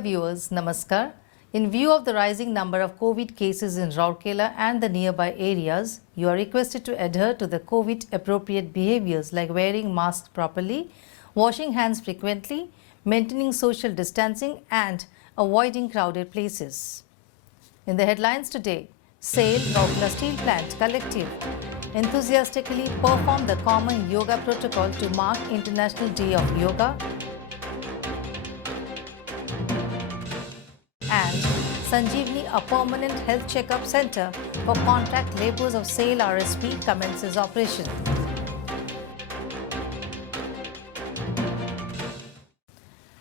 viewers, Namaskar. In view of the rising number of COVID cases in Rourkela and the nearby areas, you are requested to adhere to the COVID-appropriate behaviors like wearing masks properly, washing hands frequently, maintaining social distancing and avoiding crowded places. In the headlines today, SAIL Rourkela Steel Plant Collective enthusiastically performed the common yoga protocol to mark International Day of Yoga, and Sanjeevani, a permanent health checkup center for contract labourers of SAIL RSP, commences operation.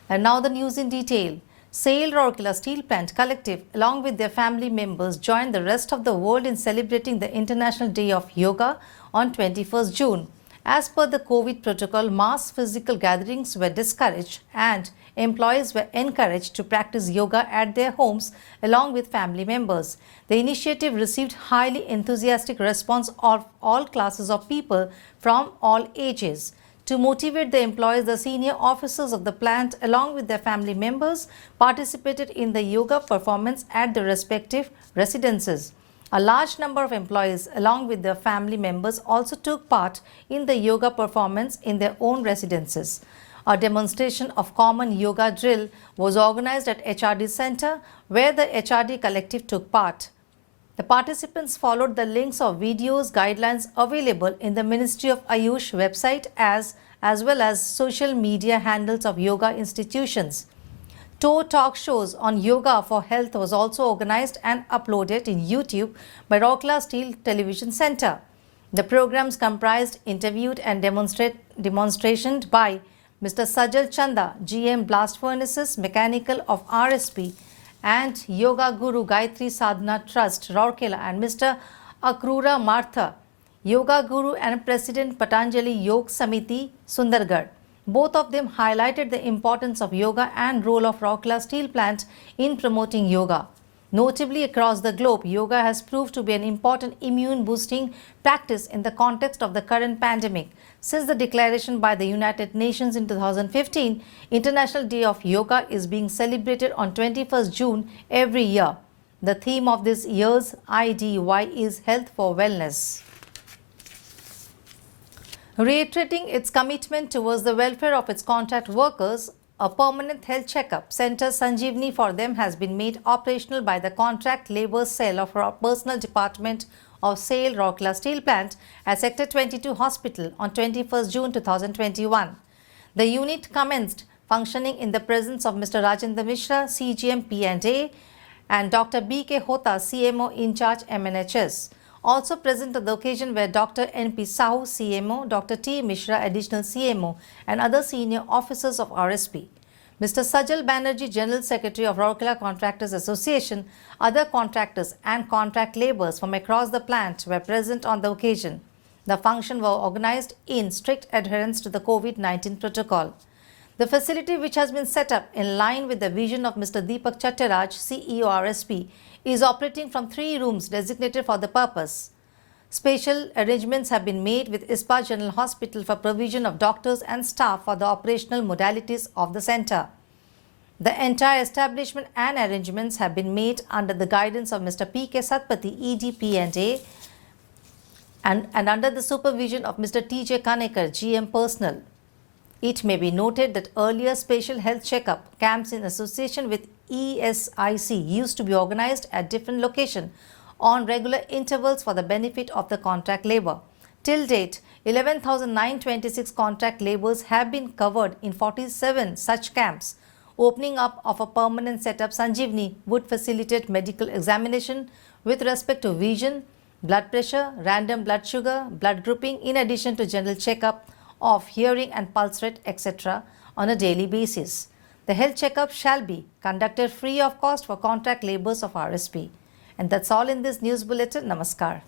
And now the news in detail. SAIL Rourkela Steel Plant Collective, along with their family members, joined the rest of the world in celebrating the International Day of Yoga on 21st June. As per the COVID protocol, mass physical gatherings were discouraged and employees were encouraged to practice yoga at their homes along with family members. The initiative received highly enthusiastic response of all classes of people from all ages. To motivate the employees, the senior officers of the plant along with their family members participated in the yoga performance at their respective residences. A large number of employees along with their family members also took part in the yoga performance in their own residences. A demonstration of common yoga drill was organized at HRD Center, where the HRD collective took part. The participants followed the links of videos guidelines available in the Ministry of Ayush website as well as social media handles of yoga institutions. Two talk shows on yoga for health was also organized and uploaded in YouTube by Rourkela Steel Television Center. The programs comprised interviewed and demonstration by Mr. Sajal Chanda, GM Blast Furnaces Mechanical of RSP, and Yoga Guru Gayatri Sadhana Trust, Rourkela, and Mr. Akrura Martha, Yoga Guru and President Patanjali Yog Samiti, Sundargarh. Both of them highlighted the importance of yoga and role of Rourkela Steel Plant in promoting yoga. Notably, across the globe, yoga has proved to be an important immune-boosting practice in the context of the current pandemic. Since the declaration by the United Nations in 2015, International Day of Yoga is being celebrated on 21st June every year. The theme of this year's IDY is Health for Wellness. Reiterating its commitment towards the welfare of its contract workers, a permanent health checkup center Sanjeevani for them has been made operational by the Contract Labour Cell of our Personnel Department of SAIL Rourkela Steel Plant at Sector 22 Hospital on 21st June 2021. The unit commenced functioning in the presence of Mr. Rajendra Mishra, CGM P&A, and Dr. B.K. Hota, CMO in charge MNHS. Also present at the occasion were Dr. N.P. Sahu, CMO, Dr. T. Mishra, Additional CMO, and other senior officers of RSP. Mr. Sajal Banerjee, General Secretary of Rourkela Contractors Association, other contractors and contract labourers from across the plant were present on the occasion. The function was organized in strict adherence to the COVID-19 protocol. The facility, which has been set up in line with the vision of Mr. Deepak Chattaraj, CEO RSP, is operating from 3 rooms designated for the purpose. Special arrangements have been made with ISPA General Hospital for provision of doctors and staff for the operational modalities of the center. The entire establishment and arrangements have been made under the guidance of Mr. P.K. Satpathy, ED&A, and under the supervision of Mr. T.J. Kanekar, GM Personnel. It may be noted that earlier special health checkup camps in association with ESIC used to be organized at different locations on regular intervals for the benefit of the contract labour. Till date, 11,926 contract labourers have been covered in 47 such camps. Opening up of a permanent setup Sanjeevani would facilitate medical examination with respect to vision, blood pressure, random blood sugar, blood grouping, in addition to general checkup of hearing and pulse rate, etc. on a daily basis. The health checkup shall be conducted free of cost for contract labourers of RSP. And that's all in this news bulletin. Namaskar.